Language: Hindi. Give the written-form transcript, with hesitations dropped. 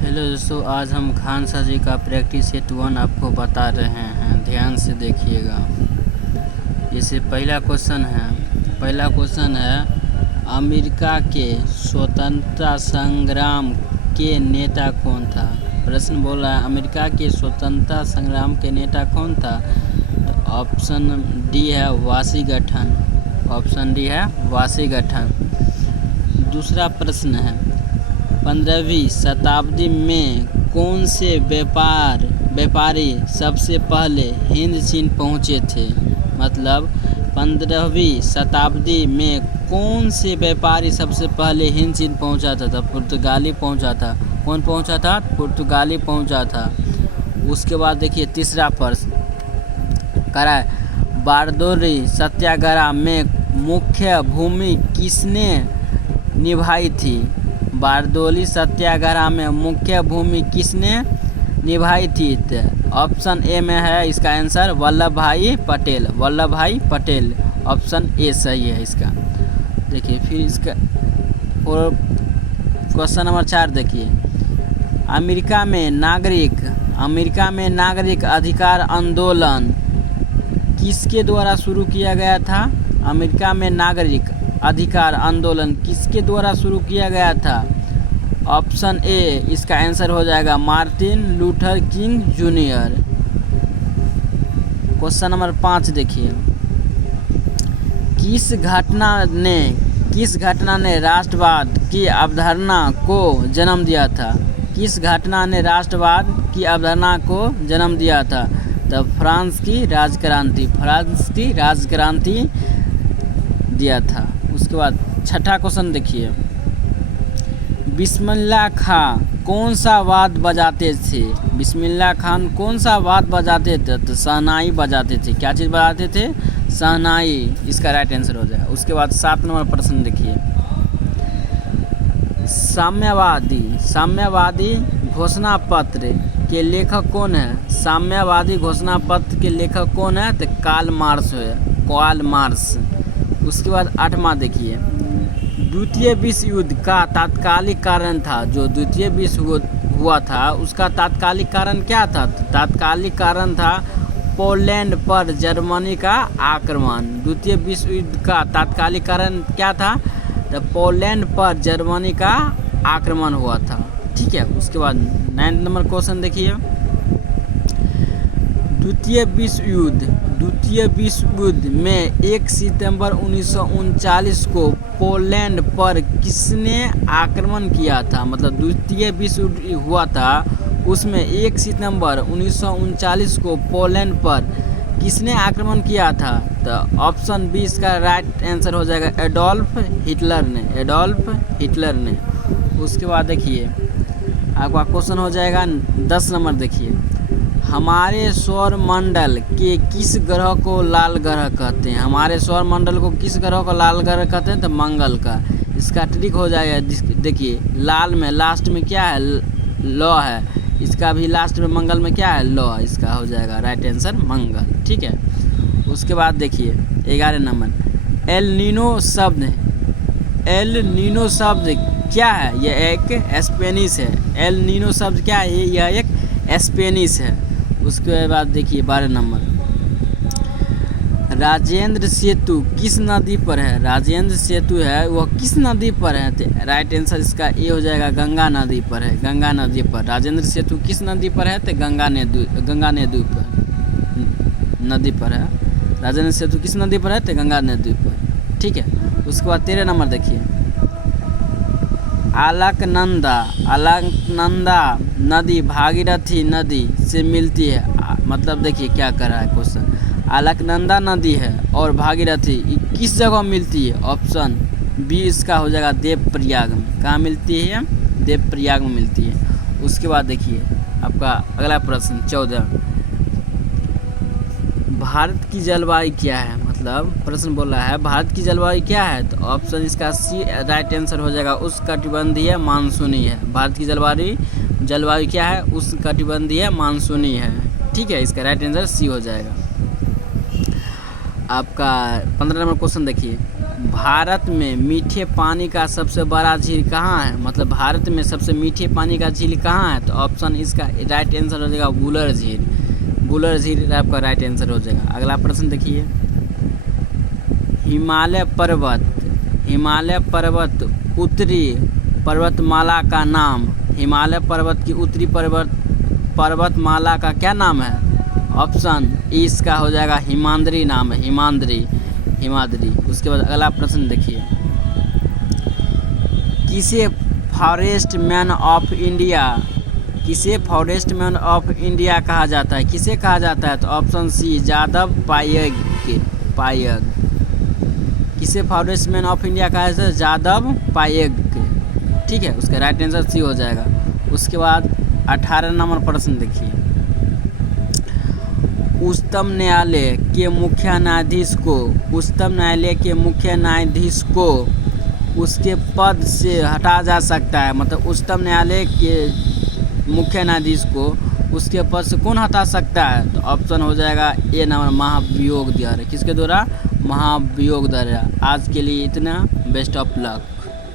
हेलो दोस्तों, आज हम खान सर जी का प्रैक्टिस सेट 1 आपको बता रहे हैं। ध्यान से देखिएगा। जैसे पहला क्वेश्चन है अमेरिका के स्वतंत्रता संग्राम के नेता कौन था। प्रश्न बोल रहा है अमेरिका के स्वतंत्रता संग्राम के नेता कौन था। तो ऑप्शन डी है वाशिंगटन। दूसरा प्रश्न है 15वीं शताब्दी में कौन से व्यापारी सबसे पहले हिंद चीन पहुँचे थे। मतलब 15वीं शताब्दी में कौन से व्यापारी सबसे पहले हिंद चीन पहुँचा था। तो पुर्तगाली पहुँचा था। कौन पहुँचा था? पुर्तगाली पहुँचा था। उसके बाद देखिए तीसरा प्रश्न करा है बारदौली सत्याग्रह में मुख्य भूमि किसने निभाई थी। बारदौली सत्याग्रह में मुख्य भूमि किसने निभाई थी। ऑप्शन ए में है इसका आंसर वल्लभ भाई पटेल। ऑप्शन ए सही है इसका। देखिए फिर इसका क्वेश्चन नंबर 4 देखिए अमेरिका में नागरिक अधिकार आंदोलन किसके द्वारा शुरू किया गया था। अमेरिका में नागरिक अधिकार आंदोलन किसके द्वारा शुरू किया गया था। ऑप्शन ए इसका आंसर हो जाएगा Martin Luther king junior. Question number 5 देखिए किस घटना ने राष्ट्रवाद की अवधारणा को जन्म दिया था। किस घटना ने राष्ट्रवाद की अवधारणा को जन्म दिया था। तब फ्रांस की राजक्रांति दिया था। उसके बाद छठा क्वेश्चन देखिए बिस्मिल्लाह खान कौन सा वाद्य बजाते थे। बिस्मिल्लाह खान कौन सा वाद्य बजाते थे। तो शहनाई बजाते थे। क्या चीज़ बजाते थे? शहनाई। इसका राइट आंसर हो जाएगा। उसके बाद 7 नंबर प्रश्न देखिए साम्यवादी घोषणा पत्र के लेखक कौन है। साम्यवादी घोषणा पत्र के लेखक कौन है। तो कार्ल मार्क्स। उसके बाद 8वां देखिए द्वितीय विश्व युद्ध का तात्कालिक कारण था। जो द्वितीय विश्व युद्ध हुआ था उसका तात्कालिक कारण क्या था। तो तात्कालिक कारण था पोलैंड पर जर्मनी का आक्रमण। द्वितीय विश्व युद्ध का तात्कालिक कारण क्या था। तो पोलैंड पर जर्मनी का आक्रमण हुआ था। ठीक है। उसके बाद 9 नंबर क्वेश्चन देखिए द्वितीय विश्व युद्ध में 1 सितंबर 1939 को पोलैंड पर किसने आक्रमण किया था। मतलब द्वितीय विश्व युद्ध हुआ था उसमें 1 सितंबर 1939 को पोलैंड पर किसने आक्रमण किया था। तो ऑप्शन बी इसका राइट आंसर हो जाएगा एडोल्फ हिटलर ने। उसके बाद देखिए आपका क्वेश्चन हो जाएगा 10 नंबर देखिए हमारे सौर मंडल के किस ग्रह को लाल ग्रह कहते हैं। हमारे सौर मंडल को किस ग्रह को लाल ग्रह कहते हैं। तो मंगल का। इसका ट्रिक हो जाएगा। देखिए लाल में लास्ट में क्या है लॉ है। इसका भी लास्ट में मंगल में क्या है लॉ। इसका हो जाएगा राइट आंसर मंगल। ठीक है। उसके बाद देखिए 11 नंबर एल नीनो शब्द क्या है। यह एक स्पेनिश है। एल नीनो शब्द क्या है। यह एक स्पेनिश है। उसके बाद देखिए 12 नंबर राजेंद्र सेतु किस नदी पर है। राजेंद्र सेतु है वह किस नदी पर है। तो राइट आंसर इसका ए हो जाएगा गंगा नदी पर है। गंगा नदी पर राजेंद्र सेतु किस नदी पर है। तो गंगा नदी पर है। राजेंद्र सेतु किस नदी पर है। तो गंगा नदी पर। ठीक है। उसके बाद 13 नंबर देखिए अलकनंदा नदी भागीरथी नदी से मिलती है। मतलब देखिए क्या कर रहा है क्वेश्चन। अलकनंदा नदी है और भागीरथी किस जगह मिलती है। ऑप्शन बी इसका हो जाएगा देवप्रयाग में। कहाँ मिलती है। देवप्रयाग में मिलती है। उसके बाद देखिए आपका अगला प्रश्न 14 भारत की जलवायु क्या है। मतलब प्रश्न बोल रहा है भारत की जलवायु क्या है। तो ऑप्शन इसका सी राइट आंसर हो जाएगा उष्णकटिबंधीय मानसूनी है। भारत की जलवायु क्या है। उष्णकटिबंधीय मानसूनी है। ठीक है। इसका राइट आंसर सी हो जाएगा। आपका 15 नंबर क्वेश्चन देखिए भारत में मीठे पानी का सबसे बड़ा झील कहाँ है? मतलब भारत में सबसे मीठे पानी का झील कहाँ है? तो ऑप्शन इसका राइट आंसर हो जाएगा वुलर झील। वुलर झील आपका राइट आंसर हो जाएगा। अगला प्रश्न देखिए, हिमालय पर्वत उत्तरी पर्वतमाला का नाम, हिमालय पर्वत की उत्तरी पर्वतमाला का क्या नाम है? ऑप्शन ई इसका हो जाएगा हिमाद्री नाम है, हिमाद्री। उसके बाद अगला प्रश्न देखिए, किसे फॉरेस्ट मैन ऑफ इंडिया कहा जाता है? किसे कहा जाता है? तो ऑप्शन सी यादव पायेग। किसे फॉरेस्ट मैन ऑफ इंडिया कहा जाता है? यादव पायेग। ठीक है, उसका राइट आंसर सी हो जाएगा। उसके बाद 18 नंबर प्रश्न देखिए, उच्चतम न्यायालय के मुख्य न्यायाधीश को उसके पद से हटा जा सकता है। मतलब उच्चतम न्यायालय के मुख्य न्यायाधीश को उसके पद से कौन हटा सकता है? तो ऑप्शन हो जाएगा ए नंबर महाभियोग द्वारा। किसके द्वारा? महाभियोग द्वारा। आज के लिए इतना, बेस्ट ऑफ लक।